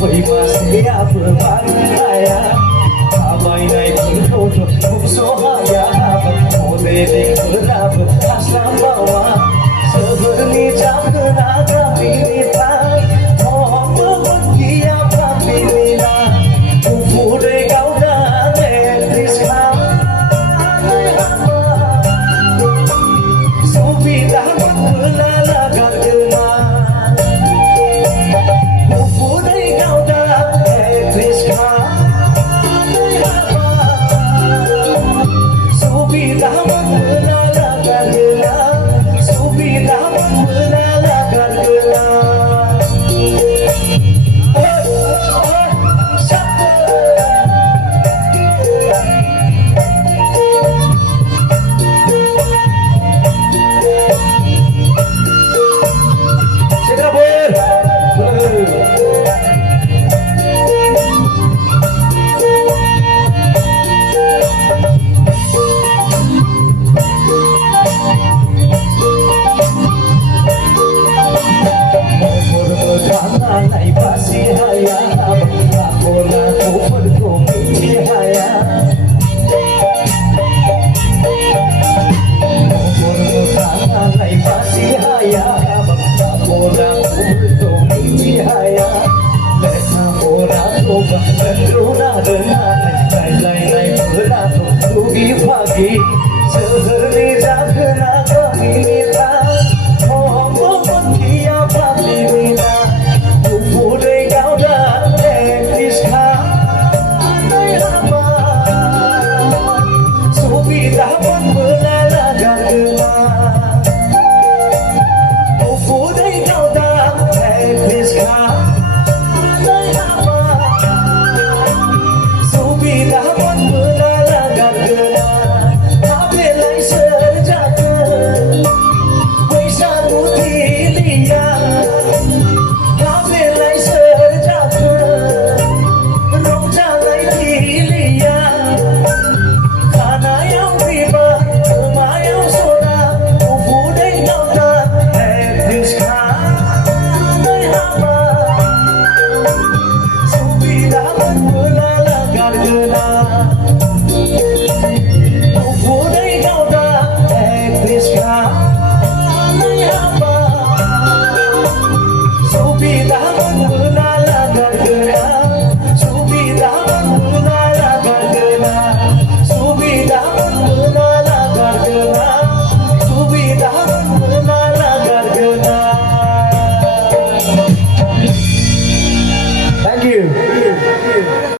vậy mà sẽ vừa bán haya mai này cứ thâu thuật không số haya một đề định cứ ra vừa hát sáng bao hoa giờ vừa đi chạm cứ đã ra vì ta họ bước vẫn khi áo ta vì ta cùng phụ đầy cao đã để đi sao số vì ta vẫn cứ là gần từ mà cùng phụ đầy cao đã để đi sao số vì ta vẫn cứ là gần từ mà số vì ta vẫn cứ là gần từ mà lại ba si haya aku nak berkomi haya bermutan lại ba si haya aku nak berkomi haya mereka orang tua berdua dengan lain-lain berlaku rugi pagi